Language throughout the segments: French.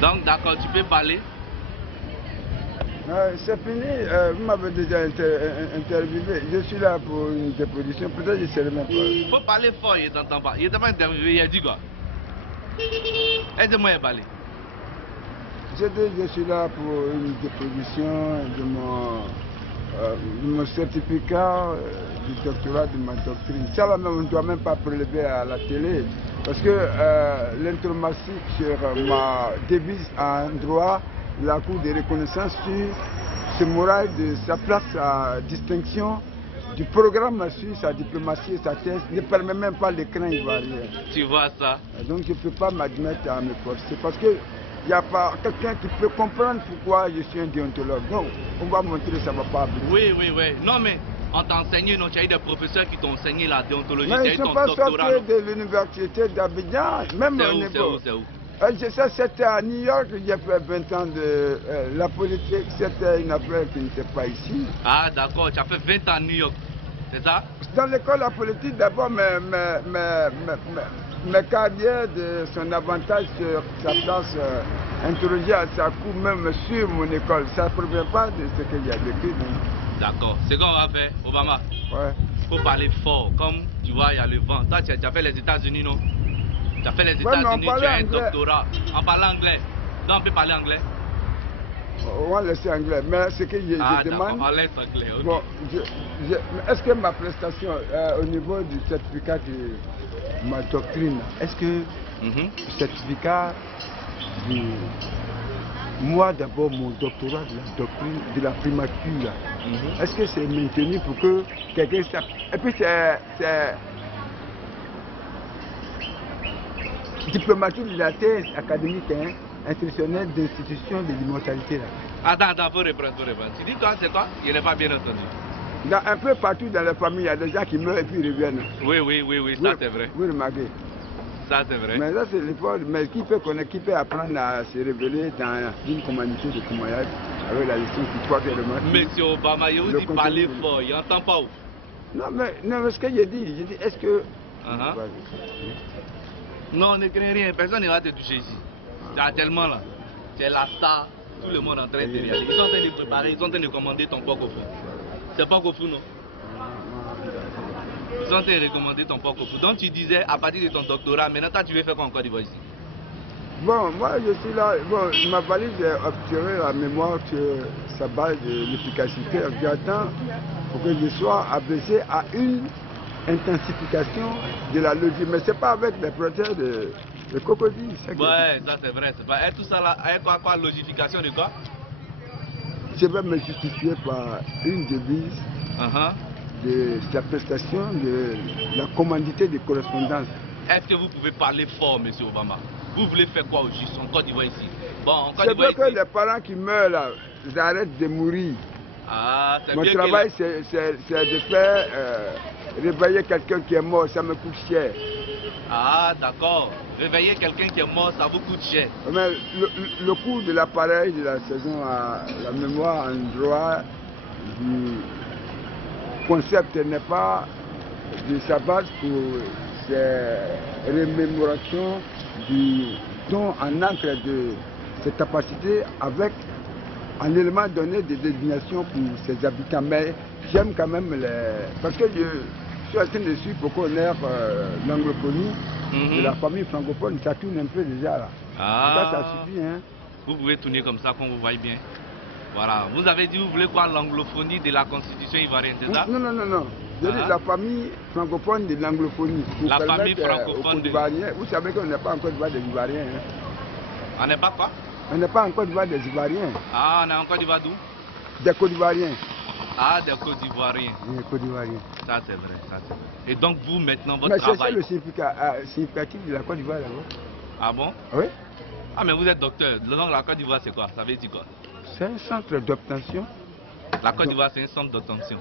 Donc d'accord, tu peux parler. C'est fini, vous m'avez déjà interviewé. Je suis là pour une déposition, peut-être que je serai même pas. Il faut parler fort, il ne t'entend pas. Il ne t'a pas interviewé, il a dit quoi? Aide-moi à parler. Je dis, je suis là pour une déposition de mon certificat du doctorat de ma doctrine. Ça là même, on ne doit même pas prélever à la télé. Parce que l'intromatique sur ma devise en droit, la Cour de reconnaissance sur ce moral de sa place à distinction du programme sur sa diplomatie et sa thèse ne permet même pas l'écran ivoirien. Tu vois ça? Donc je ne peux pas m'admettre à me forcer parce que il n'y a pas quelqu'un qui peut comprendre pourquoi je suis un déontologue. Donc on va montrer que ça ne va pas aboutir. Oui. Non mais on t'a enseigné, non, tu as eu des professeurs qui t'ont enseigné la déontologie. Mais ils ne sont pas sortis de l'université d'Abidjan, même au niveau. C'est où? Ça, c'était à New York, j'ai fait 20 ans de la politique, c'était une affaire qui n'était pas ici. Ah d'accord, tu as fait 20 ans à New York, c'est ça? Dans l'école, la politique, d'abord, mes carrières de son avantage sur sa place, interrogé à sa cour, même sur mon école, ça ne provient pas de ce qu'il y a vécu. D'accord, c'est ce qu'on va faire, Obama. Ouais. Il faut parler fort, comme tu vois, il y a le vent. Toi, tu as fait les États-Unis, non? Tu as fait les États-Unis, tu as un doctorat. On parle anglais. Donc on peut parler anglais? On va laisser anglais, mais ce que je demande... on laisse anglais, ok. Bon, est-ce que ma prestation au niveau du certificat de ma doctrine, est-ce que le certificat de... Moi d'abord, mon doctorat de la doctrine, de la primature, est-ce que c'est maintenu pour que quelqu'un sache? Et puis c'est diplomatique de la thèse académique, hein, institutionnelle d'institution de l'immortalité. Attends, faut reprendre. Tu dis quoi, c'est quoi? Je n'ai pas bien entendu. Un peu partout dans la famille, il y a des gens qui meurent et puis reviennent. Oui, ça c'est vrai. Vous remarquez? Ça c'est vrai. Mais là c'est l'effort, mais qui peut connaître, qui peut apprendre à se révéler dans une communauté de témoignage avec la leçon qui doit faire remarquer. Monsieur Obama, il dit parler fort, il n'entend pas où? Non, mais ce que j'ai dit, est-ce que... Non, ne crains rien, personne ne va te toucher ici. Tu as tellement là, tu es la star, tout le monde est en train de te regarder. Ils sont en train de préparer, ils sont en train de commander ton porc au fou. C'est porc au fou, non? Ils sont en train de recommander ton porc au fou. Donc tu disais, à partir de ton doctorat, maintenant toi tu veux faire quoi en Côte d'Ivoire ici? Bon, moi je suis là, bon, ma valise j'ai obtenu la mémoire sur sa base de l'efficacité. J'attends pour que je sois abaissé à une intensification de la logique, mais c'est pas avec les protèges de crocodile. Ouais, ça c'est vrai. Et tout ça là, avec quoi logification de quoi? Je vais me justifier par une devise de la prestation de la commandité de correspondance. Est-ce que vous pouvez parler fort, monsieur Obama? Vous voulez faire quoi au juste en Côte d'Ivoire ici? Bon, en Côte d'Ivoire c'est vrai que les parents qui meurent là, ils arrêtent de mourir. Ah, c'est mon bien travail, c'est de faire réveiller quelqu'un qui est mort, ça me coûte cher. Ah, d'accord. Réveiller quelqu'un qui est mort, ça vous coûte cher. Mais le coût de l'appareil de la saison à la mémoire en droit du concept n'est pas de sa base pour ces remémorations du don en encre de cette capacité avec un élément donné de désignation pour ses habitants. Mais j'aime quand même parce que je suis en train de suivre beaucoup l'anglophonie de la famille francophone, ça tourne un peu déjà là. Ah, ça suffit. Hein. Vous pouvez tourner comme ça, qu'on vous voit bien. Voilà. Vous avez dit, vous voulez quoi, l'anglophonie de la constitution ivoirienne, c'est ça? Non. Je dis la famille francophone de l'anglophonie. La famille francophone de... Vous savez qu'on n'est pas en Côte d'Ivoire des Ivoiriens. Hein. On n'est pas quoi? On n'est pas en Côte d'Ivoire des Ivoiriens. Ah, on est en Côte d'Ivoire d'où? Des Côte d'Ivoiriens. Ah, des Côte d'Ivoiriens. Des Côte d'Ivoiriens. Ça c'est vrai, Et donc vous, maintenant, votre mais travail... Mais c'est le significatif de la Côte d'Ivoire d'abord. Ah bon? Oui. Ah, mais vous êtes docteur. Le nom de la Côte d'Ivoire, c'est quoi? Ça veut dire quoi? C'est un centre d'obtention. La Côte d'Ivoire, c'est un centre d'obtention.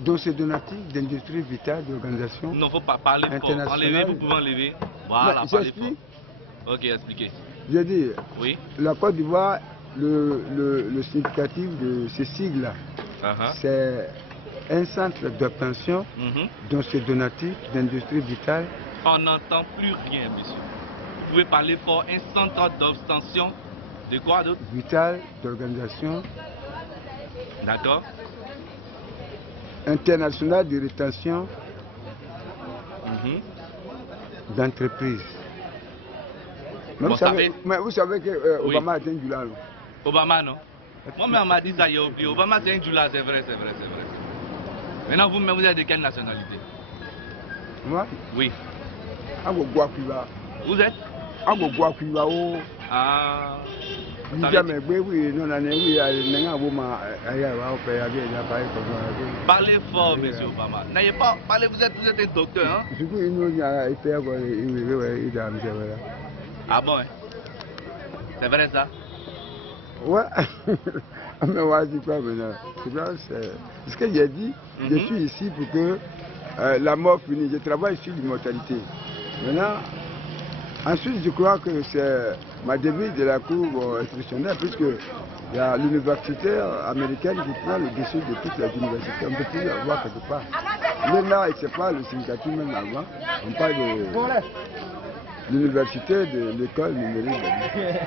Donc c'est donatif d'industrie vitale, d'organisation. Non, il ne faut pas parler fort. Enlevez, vous pouvez enlever. Voilà, parlez fort. Ok, expliquez. Je dis, oui. La Côte d'Ivoire, le significatif de ces sigles, c'est un centre d'obtention, donc c'est donatif d'industrie vitale. On n'entend plus rien, monsieur. Vous pouvez parler fort, un centre d'obtention De quoi d'autre? Vital d'organisation D'accord. internationale de rétention Mhm. d'entreprise. Mais, Bon, mais vous savez que Oui. Obama est un Djoula. Obama, non? Moi-même, on m'a dit ça, il a oublié. Obama, c'est un Djoula, c'est vrai, c'est vrai, c'est vrai. Maintenant, vous-même, vous êtes de quelle nationalité? Moi, Oui. Vous êtes? Ah. Parlez fort, monsieur Obama. N'ayez pas parlé, vous êtes un docteur, hein? Ah bon, hein? C'est vrai ça? Ouais. Mais ouais, c'est quoi maintenant? C'est ce que j'ai dit. Je suis ici pour que la mort finisse. Je travaille sur l'immortalité. Maintenant, ensuite, je crois que c'est ma devise de la cour institutionnelle, puisque il y a l'université américaine qui prend le dessus de toutes les universités. On ne peut plus avoir quelque part. L'ENA, c'est pas le syndicat même avant. On parle de l'université de l'école numérique.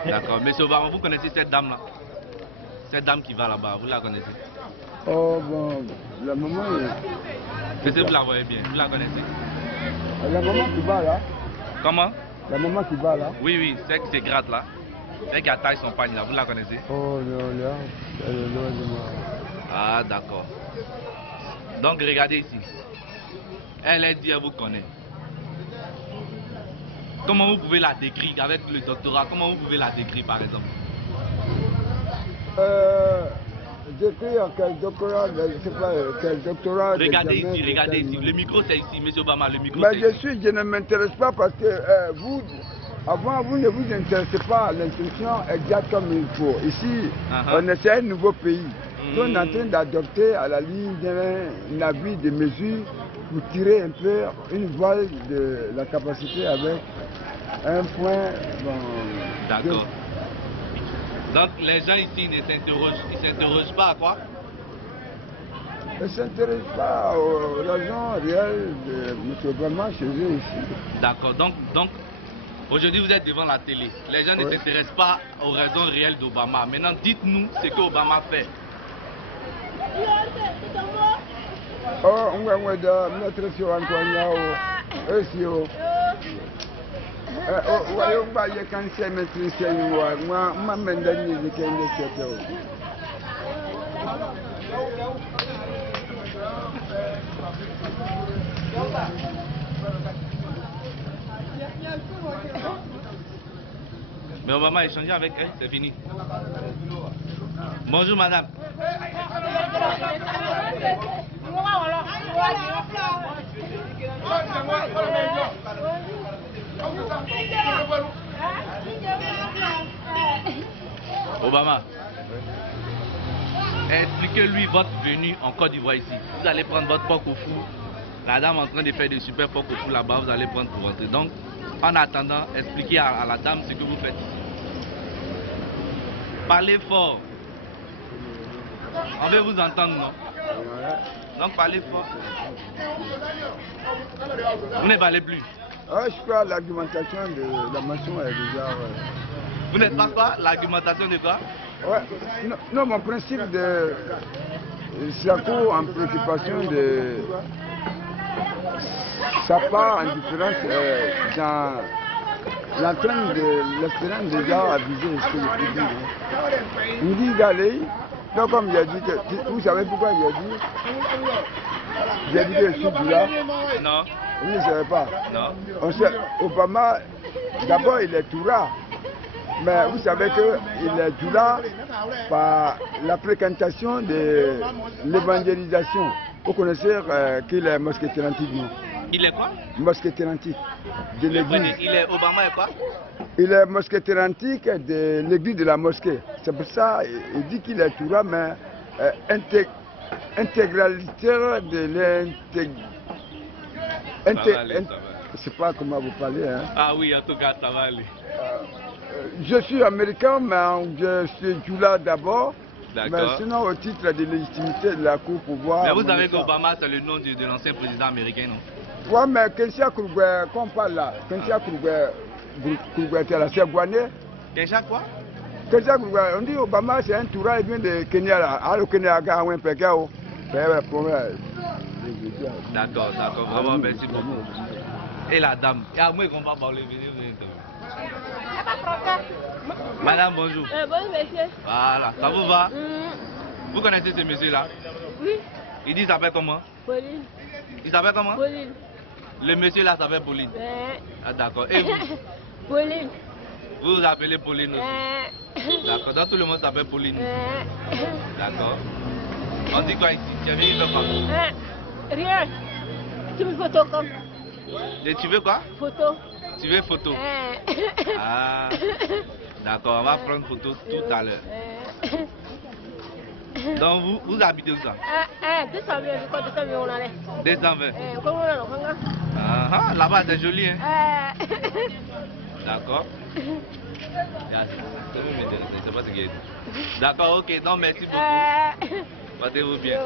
D'accord. Monsieur Obama, vous connaissez cette dame-là? Cette dame qui va là-bas, vous la connaissez? Oh bon, la maman Peut-être que vous la voyez bien, vous la connaissez? La maman qui va là? Comment? La maman qui va là? Oui, oui, c'est que c'est gratte là. C'est qui attache son pagne là, vous la connaissez? Oh non, là, elle est loin de moi. Ah, d'accord. Donc, regardez ici. Elle est dit, elle vous connaît. Comment vous pouvez la décrire avec le doctorat? Comment vous pouvez la décrire par exemple? J'écris en quel doctorat, je ne sais pas quel doctorat. Regardez ici, regardez ici. Le micro c'est ici, monsieur Obama, le micro Mais c'est ici. je ne m'intéresse pas parce que vous, avant, vous ne vous intéressez pas à l'instruction exacte comme il faut. Ici, on est un nouveau pays. On est en train d'adopter à la ligne d'un avis de mesure pour tirer un peu une voile de la capacité avec un point. Bon, d'accord. Donc les gens ici ne s'interrogent pas à quoi? Ils ne s'intéressent pas aux raisons réelles de M. Obama chez eux ici. D'accord. Donc aujourd'hui vous êtes devant la télé. Les gens ne s'intéressent pas aux raisons réelles d'Obama. Maintenant dites-nous ce que Obama fait. Oh, on va mettre sur Antoine. Je kan sai metri sai wa ma men da ni ke ne ke to Mais Obama a échangé avec elle, c'est fini. Bonjour madame. Obama, expliquez-lui votre venue en Côte d'Ivoire ici. Vous allez prendre votre porc au four. La dame est en train de faire des super porc au four là-bas, vous allez prendre pour rentrer. Donc, en attendant, expliquez à la dame ce que vous faites ici. Parlez fort. On veut vous entendre, non? Donc, parlez fort. Vous ne parlez plus. Je crois que l'argumentation de la mention est déjà... Vous n'êtes pas l'argumentation de quoi? Ouais. Non, mon principe de... Ça court en préoccupation de... Ça part en différence dans l'entraîne de l'espérance déjà avisée sur le public. Il dit d'aller, donc comme il a dit que... Vous savez pourquoi il a dit? J'ai dit que je suis là. Non. Vous ne savez pas? Non. On sait, Obama, d'abord il est Toura, mais vous savez qu'il est Toura par la fréquentation de l'évangélisation. Vous connaissez qu'il est mousquetaire antique, non? Il est quoi? Mousquetaire antique de l'église. Il est Obama et quoi? Il est mousquetaire antique de l'église de la mosquée. C'est pour ça qu'il dit qu'il est Toura, mais intégralitaire de l'intégration. Je ne sais pas comment vous parlez. Hein. Ah oui, en tout cas, ça va aller. Je suis américain, mais je suis Djoula d'abord. Mais sinon, au titre de légitimité de la Cour pour voir... Mais vous savez qu'Obama, c'est le nom de l'ancien président américain, non? Oui, mais Kensha Kourougué, qu'on parle là, Kensha Kourougué, c'est Gouané. Kensha quoi? On dit Obama, c'est un touriste, il vient de Kenya, là. Alors, Kenya, il a un peu D'accord, d'accord, vraiment, merci beaucoup. Et la dame, il y a moi qu'on va parler, Madame, bonjour. Bonjour, monsieur. Voilà, ça vous va? Vous connaissez ce monsieur-là? Oui. Il dit, il s'appelle comment? Pauline. Il s'appelle comment? Pauline. Le monsieur-là s'appelle Pauline. Ah, d'accord. Et vous? Pauline. Vous vous appelez Pauline aussi? D'accord, donc tout le monde s'appelle Pauline. D'accord. On dit quoi ici? Tu as vu une femme? Rien. Tu veux photo comme? Et tu veux quoi? Photo. Tu veux photo? Ah, d'accord, on va prendre photo tout à l'heure. Donc vous habitez où ça? 220, 220. Ah, là-bas c'est joli, hein? D'accord. C'est pas ce qu'il y a. D'accord, ok, donc merci beaucoup. Portez-vous bien.